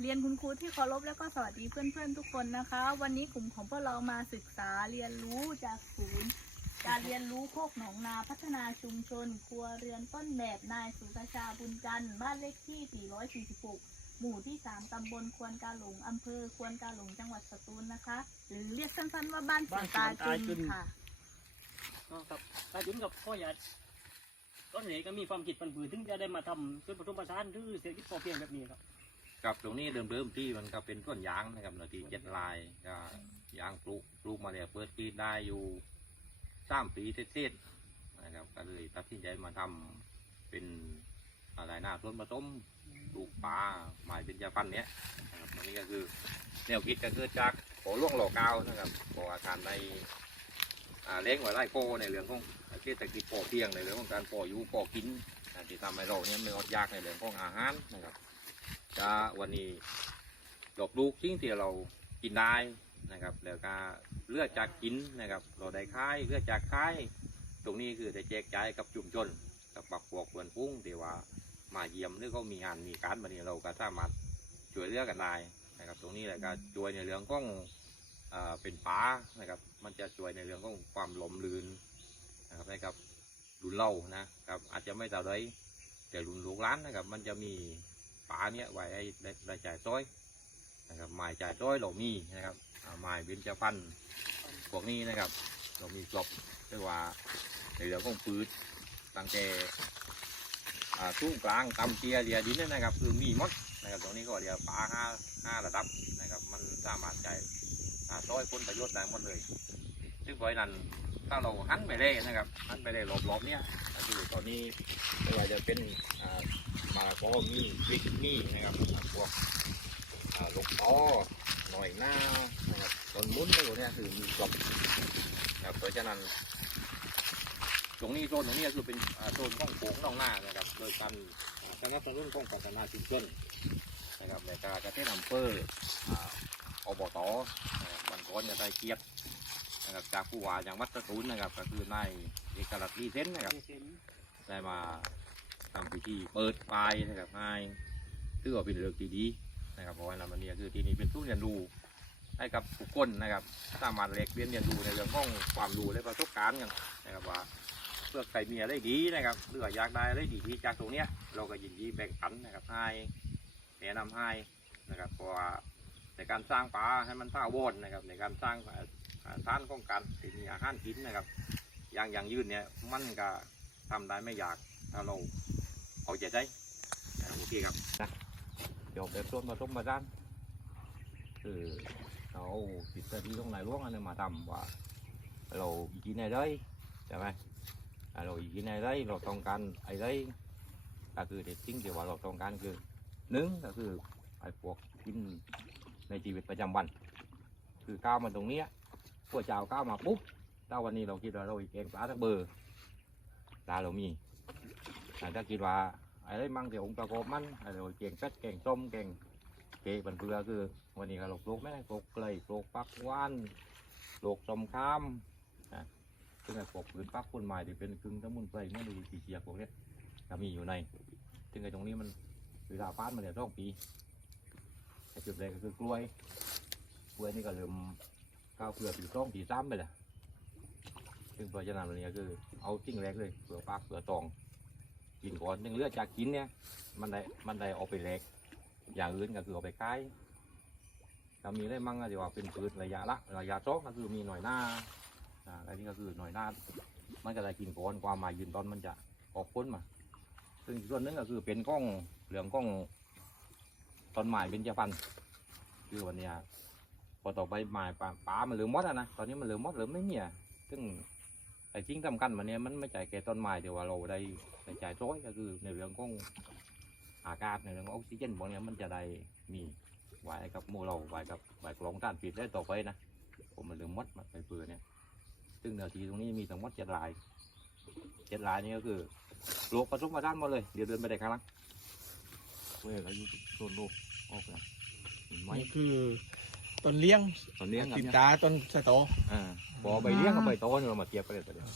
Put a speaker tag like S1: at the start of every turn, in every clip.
S1: เรียนคุณครูที่เคารพแล้วก็สวัสดีเพื่อนๆทุกคนนะคะ วันนี้กลุ่มของพวกเรามาศึกษาเรียนรู้จากศูนย์ การเรียนรู้โคกหนองนาพัฒนาชุมชน ครัวเรือนต้นแบบนายสุตชาบุญจันทร์บ้านเลขที่ 446 หมู่ที่ 3 ตำบลควนกาหลงอำเภอควนกาหลงจังหวัดสตูลนะคะ หรือเรียกสั้นๆว่าบ้านสวนตาจุนค่ะ
S2: อ๋อครับตาจุนกับพ่อหยาดตอนนี้ก็มีความคิดปันผือถึงจะได้มาทำส่วนผสมผสานหรือเศรษฐกิจพอเพียงแบบนี้ครับ
S3: กับตรงนี้เดิมเดิมที่มันก็เป็นต้นยางนะครับนาทีเจ็ดลายก็ยางปลูกปลูกมาเนี่ยเปิดปีได้อยู่สามปีเศษๆนะครับก็เลยตัดสินใจมาทำเป็นอะไรหน้าต้นผสมปลูกปลาหมายเป็นยาพันเนี้ยนะครับอันนี้ก็คือแนวคิดก็คือจากโขล่วงหล่อกาวนะครับบอกอาการในเล้งไว้ไล่โกในเรื่องของเศรษฐกิจพอเพียงในเรื่องของการพออยู่พอกินที่ทำให้เราเนี่ยไม่อดอยากในเรื่องของอาหารนะครับ จะวันนี้ดอกลูกทิ้งที่เรากินได้นะครับ แล้วก็เลือกจากกินนะครับ เราได้ค่ายเลือกจากค่ายตรงนี้คือได้แจกจ่ายกับชุมชนกับปักพวกเพื่อนพุ้งที่ว่ามาเยี่ยมหรือเขามีงานมีการวันนี้เราก็สามารถช่วยเลือกันได้นะครับ ตรงนี้แหละก็ช่วยในเรื่องของเอ่อเป็นป่านะครับ มันจะช่วยในเรื่องของความลมลืนนะครับให้กับรุ่นเรานะครับ อาจจะไม่เท่าไรแต่รุ่นลูกหลานนะครับ มันจะมี ป่าเนี่ยไว้ให้ได้ได้จ่ายต้อยนะครับไม้จ่ายต้อยเรามีนะครับอ่าไม้เบญจพรรณพวกนี้นะครับเรามีกรอบเรียกว่าในเรื่องของปืดตั้งแต่อ่าทุ่งกลางตำเกียเรียดินนะครับ คือมีมดนะครับตรงนี้ก็เรียกป่าห้าห้าระดับนะครับ มันสามารถจ่ายอ่าต้อยผลประโยชน์ได้หมดเลยซึ่งเพราะฉะนั้นถ้าเราหันไปเลยนะครับหันไปเลยรอบๆเนี่ยคือตอนนี้ไม่ว่าจะเป็นอ่า มาก็มีพริกมีนะครับพวกลูกอ้อหน่อยหน้านะครับต้นมุ้นอะไรพวกเนี้ยคือมีกรอบนะครับเพราะฉะนั้นตรงนี้โซนตรงนี้คือเป็นโซนของโป่งน้องหน้านะครับ โดยการอ่าสนับสนุนของพัฒนาชุมชนนะครับในการกระเทศอำเภออ่าอบตนะครับางคนจะได้เกียรตินะครับจากผู้ว่าอย่างวัดตะตูนนะครับ ก็คือนายเอกลักษณ์ลีเซนนะครับได้มา ทำพิธีเปิดไฟนะครับให้ถือว่าเป็นเรื่องที่ดีนะครับเพราะว่าเรามันเนี่ยคือที่นี่เป็นตู้เรียนรู้ให้กับทุกคนนะครับสามารถเล็กเรียนเรียนรู้ในเรื่องของความรู้และประสบการณ์กันนะครับว่าเพื่อใครมีอะไรดีนะครับหรือว่าอยากได้อะไรดีๆจากตรงเนี้ยเราก็ยินดีแบ่งปันนะครับให้แนะนำให้นะครับเพราะว่าในการสร้างป่าให้มันท่าวอนนะครับ ในการสร้างท่านของการที่มีอาหารกินนะครับ อย่างอย่างยืนเนี่ยมันก็ทำได้ไม่ยากถ้าเรา เอาใจใช้อ่าโอเคครับนะเดี๋ยวแบบร่วมมาร่วมมาด้านคือเราติดสที่ตรงไหนล่วงอันนี้มาทำว่า เรากินอะไรได้ใช่ไหมอ่าเรากินอะไรได้เราต้องการอะไรก็คือเด็กจริงที่ว่าเราต้องการคือหนึ่งก็คือไอ้พวกกินในชีวิตประจำวัน คือก้าวมาตรงเนี้ยพวกเจ้าก้าวมาปุ๊บถ้าวันนี้เราคิดว่าเราอีกเองปลาทักเบอร์ปลาเรามีแต่ ถ้าคิดว่าอะไรมั่งเดี๋ยวองค์ประกอบมันอะไรเราเก่งเป็ดเก่งส้มเก่งเก๋บันเพื่อคือ วันนี้ก็เราปลูกไม่ได้ลกเกลยปลูกปักว่านลกสมข้ามนะซึ่งไอ้ปลูกพื้นปักคนใหม่ที่เป็นกึ่งสมุนไพรไม่ดูสีเชียพวกนี้จะมีอยู่ในซึ่งไอ้ตรงนี้มันเวลาฟ้านมาเดี๋ยวต้องปีไอ้จุดแรกก็คือกล้วยกล้วยนี่ก็เริ่มก้าวเปลือกปีต้องปีซ้ำไปเลยซึ่งเพราะฉะนั้นวันนี้คือเอาจริงแรกเลยเปลือกปากเปลือกตอง กินก่อนยังเหลือจากกินเนี่ย มันได้มันได้เอาไปแลกอย่างอื่นก็คือเอาไปขายถ้ามีได้มั่งก็จะว่าเป็นพืชระยะละระยะสองก็คือมีหน่อยหน้าอ่าอะไรนี่ก็คือหน่อยหน้า มันก็ได้กินก่อนความหมายยืนตอนมันจะออกพ้นมา ซึ่งส่วนหนึงก็คือเป็นกล้องเหลืองกล้องต้นไม้เป็นเจ้าพันคือวันเนี้ยพอต่อไปไม้ป่าป่ามันเหลือมดอะนะตอนนี้มันเหลือมดเหลือไม่มีอะซึ่ง ไอ้จริงสำคัญมันเนี่ยมันไม่ใช่แค่ต้นไม้แต่ว่าเราได้ได้จ่ายร้อยก็คือในเรื่องของอากาศในเรื่องของออกซิเจนพวกเนี้ยมันจะได้มีไว้กับหมู่เราไว้กับไว้กรองต้านพิษได้ต่อไปนะผมมันเหลืองหมดมาไปเปื่อเนี่ย ซึ่งเนื้อที่ตรงนี้มีทั้งหมดเจ็ดลายเจ็ดลายนี่ก็คือโลกผสมมาด้านหมดเลยเดี๋ยวเดินไปได้ครั้งละเว้ยเราอยู่โซนโลกออกนะหม
S4: นี่คือ ต้นเลี้ยง
S3: ตอนเลี้ยงกัน
S4: ติด
S3: เนี่ย
S4: ตาต้นสะโต
S3: อ่าพอใบเลี้ยงกับใบโตเนี่ยเรามาเทียบกันเลยตัวเดียว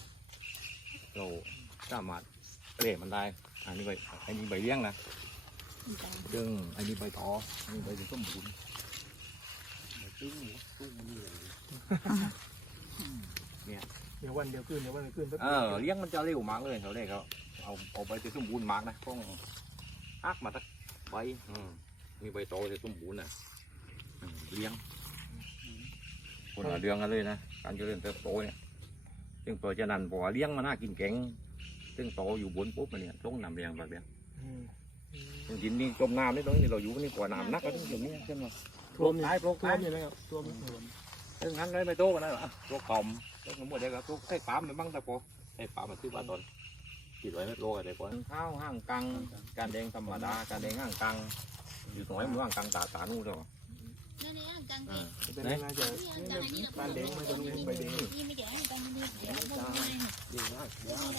S3: เราสามารถเปลี่ยนมันได้ อันนี้ใบอันนี้ใบเลี้ยงนะซึ่งอันนี้ใบตออันนี้ใบส้มบุญซึ่งตุ้งนี่เลย
S4: เดี๋ยววันเดียวขึ้นเดี๋ยววันเดียวขึ้นแป๊บ
S3: เอ
S4: ดียว
S3: อเลี้ยงมันจะเร็วมากเลยเขาเลยเขาเอาเอาใบส้มบุญมากนะต้องอักมาสักใบอืมมีใบตอจะส้มบุญน่ะอืมเลี้ยง คนละเรื่องกันเลยนะการเจริญเติบโตเนี่ยซึ่งตัวจะนันบอกว่าเลี้ยงมันน่ากินแกงซึ่งโตอยู่บนปุ๊บมันเนี่ยต้องนำเลี้ยงแบบเนี้ย
S4: อืม
S3: จริงๆนี่จมน้ำนี่ตรงนี้เราอยู่นี่กว่าน้ำนักก็ต้องอย่างนี้ใช่ไหม
S4: ท่วมอยู่
S3: ตายโปร
S4: ท่ว
S3: ตาย
S4: มอยู่นะครับท่วมท่วม
S3: ซึ่งงั้นเลยไม่โตกันนะอะตัวกลมตัวสมมติได้ก็ตัวใส่ปลามันบ้างแต่พอใส่ปลามันซื้อปลาตอนกินไว้ไม่โลกันเลยพอข้าวห้างกัง การแดงธรรมดา การแดงห้างกัง อยู่ตรงไหนมันว่างกังตาตานู่นเด้อ
S5: นั่นเองกังเก
S3: อ่าง
S4: เป็นไงน่าจะบ้านเด้งมาตรงนี้ใบเด้ง
S5: นี่ไม่แก่กังนี่เดี๋ยวผมให้
S3: ดีมากดี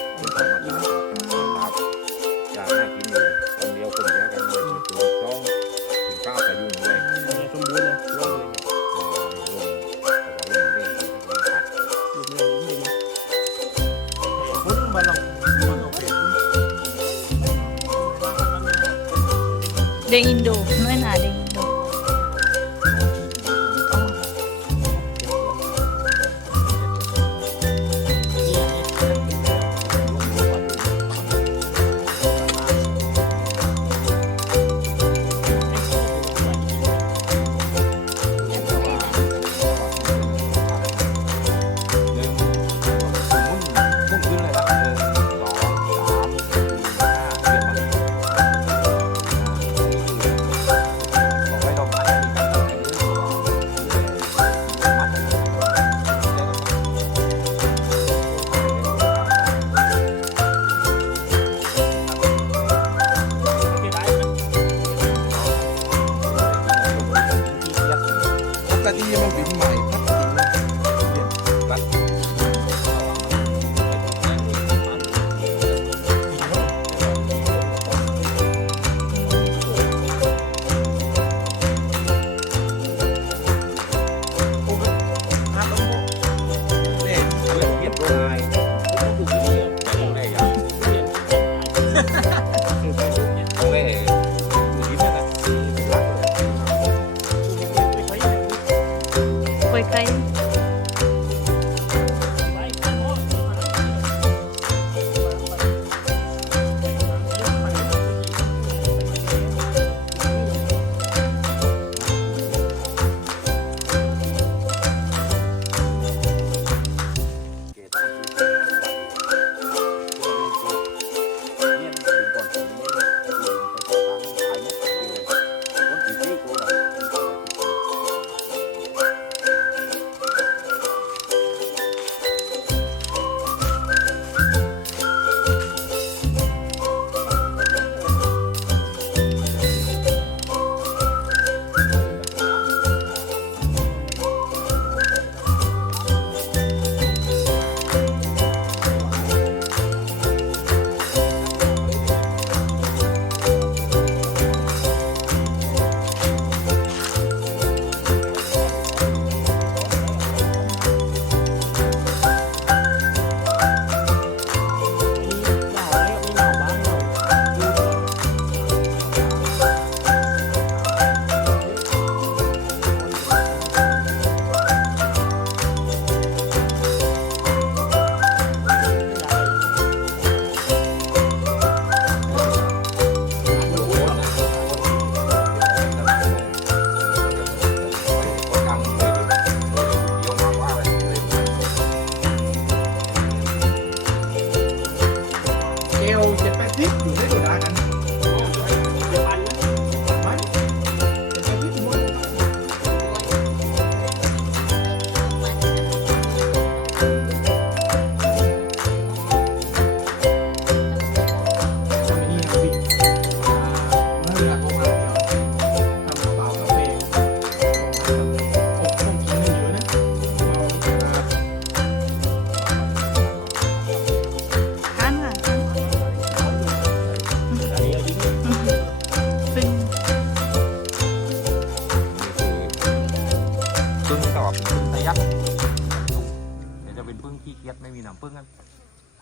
S4: พึ่ง
S3: กัน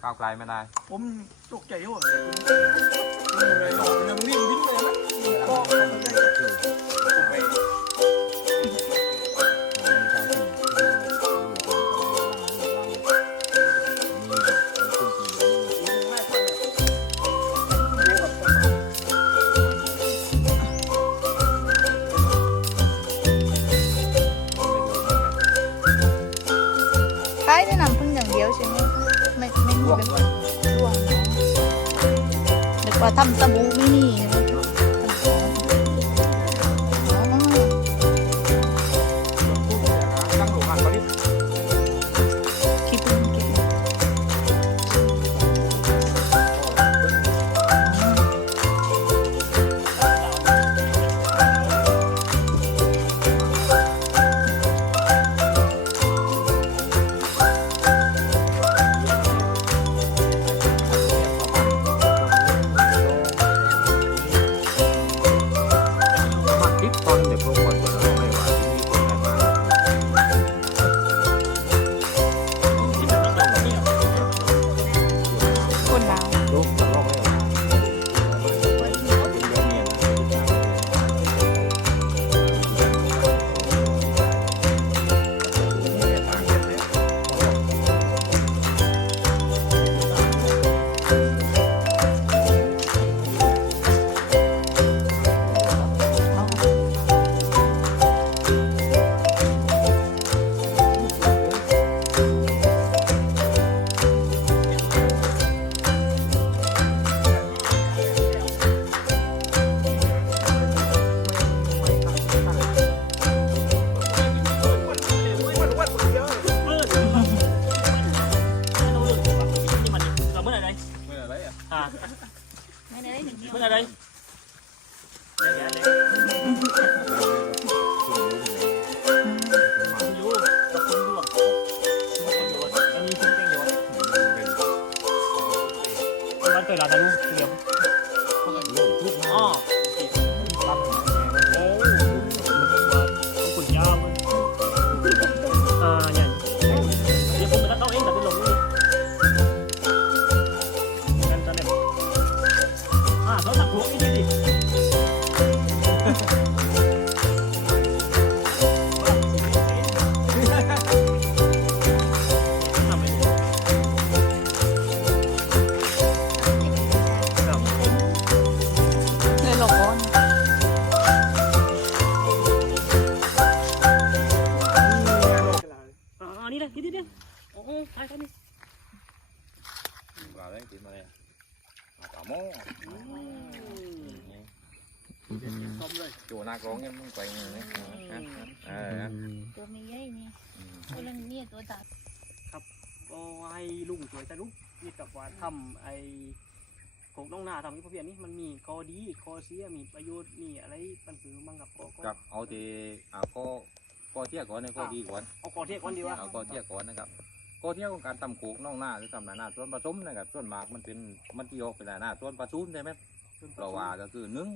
S3: ก้า
S1: ว
S2: ไก
S3: ลไม่ได้
S4: ผมตกใจโอ้ยเลยน้ำนิ่มดิ้นเลยนะก็มันได้
S1: ใช้แต่น้ำพึ่ง อย่างเดียวใช่ไหมไม่ไม่มีแบบร่วงเนาะเดี๋ยวว่าทำสบู่ไม่มีใช่ ไม่
S3: ไ vào đấy tìm mà đây à, cả mó
S2: ต้มเลย
S3: chỗ nào có nghe quay này đấy à
S5: ตัวไม่ใหญ่นี่ตัวนึงเนี่ยตัวตัดครับ
S2: ก็ให้ลุงช่วยสรุปนี่กับว่าทำไอ้ของน้องนาทำที่พ่อเพียรนี่มันมีข้อดีข้อเสียมีประโยชน์มีอะไรมันคือมั่งกับก็กั
S3: บเอาทีอ่าก็ก็เทียก่อนในก็ดีก่อน
S2: เอาข้อเทียก่อนดีว่า
S3: เอาก็เทียก่อนนะครับ ก็เที่ยวของการตำโขกน่องหน้าหรือตำหน้าหน้าส่วนผสมนะครับส่วนมากมันเป็นมันที่ออกเป็นหน้าหน้าส่วนผสมใช่ไหมเราว่าก็คือนึ่ง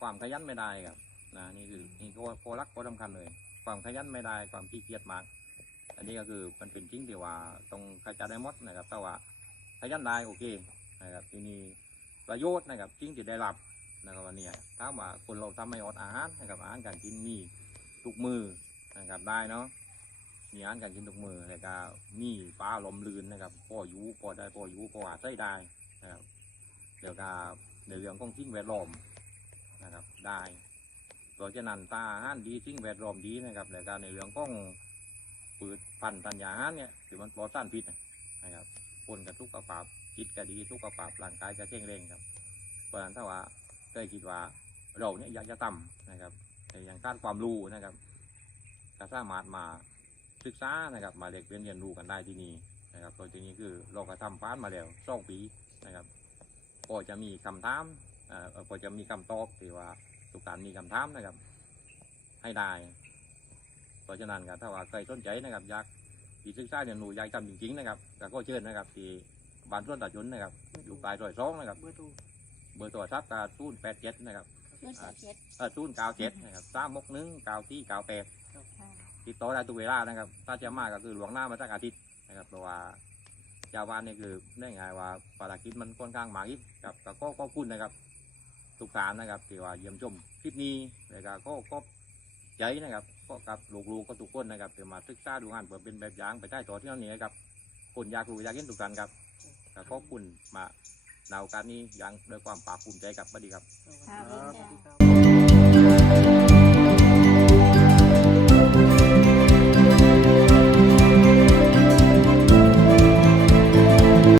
S3: ความขยันไม่ได้ครับนะนี่คือนี่ก็โครักก็สำคัญเลย ความขยันไม่ได้ความขี้เกียจมาก อันนี้ก็คือมันเป็นจริงที่ว่าต้องขยันได้หมดนะครับแต่ว่าขยันได้โอเคนะครับทีนี้ประโยชน์นะครับจริงที่ได้รับนะครับวันนี้ถ้ามว่าคนเราทำไม่อดอาหารนะครับอาหารการกินมีทุกมือนะครับได้เนาะ มีอาหารการกินทุกมือแล้วก็มีปลาลมลืนนะครับพออยู่พอได้พออยู่พออาศัยได้นะครับเดี๋ยวก็ในเรื่องของทิ้งแวดล้อมนะครับ ได้เพราะฉะนันตาอาหารดีทิ้งแวดล้อมดีนะครับแล้วก็ในเรื่องของปืดพันธุ์ปัญญาเนี่ยถือมันปลอดสารพิษนะครับคนกับทุกกระปาบจิตก็ดีทุกกระปาบร่างกายก็แข็งแรงครับเพราะฉะนั้นถ้าว่าเคยคิดว่าเราเนี่ยอยากจะต่ำนะครับแต่อย่างด้านความรู้นะครับก็สามารถมา ศึกษานะครับ มาเด็กเรียนเรียนรู้กันได้ที่นี่นะครับโดยที่นี้คือเราก็ทำฟ้านมาแล้วสองปีนะครับก็จะมีคำถามเอ่อก็จะมีคำตอบที่ว่าทุกการมีคำถามนะครับ ให้ได้เพราะฉะนั้นครับถ้าว่าใครสนใจนะครับอยากที่ศึกษาเรียนรู้อยากทำจริงๆนะครับก็เชิญนะครับ ที่บ้านสวนตาจุนนะครับ อยู่ปลายซอยสองนะครับ
S2: เบอร์โทร
S3: เบอร์โทรศัพท์ก็ศูนย์แปดเจ็ดนะครับ
S5: เลือดสาเจ็ด
S3: เออศูนย์เก้าเจ็ดนะครับสามมกหนึ่งเก้าที่เก้าแปด ติดต่อได้ทุกเวลานะครับ ถ้าจะมาก็คือหลวงหน้ามาสักอาทิตย์นะครับเพราะว่าชาวบ้านนี่คือได้ไงว่าภารกิจมันค่อนข้างมากอีกครับก็ก็ขอบคุณนะครับ ทุกท่านนะครับที่ว่าเยี่ยมชมคลิปนี้แล้วก็ก็ก็ใจนะครับ ก็กับลูกๆก็ทุกคนนะครับที่มาศึกษาดูงานเพื่อเป็นแบบอย่างไปใช้ต่อที่นั่นนี่นะครับคนอยากรู้อยากเห็นทุกท่านครับก็ขอบคุณมาในโอกาสนี้อย่างด้วยความภาคภูมิใจครับสวัสดีครับ
S5: ค่ะเว้นจ้ะ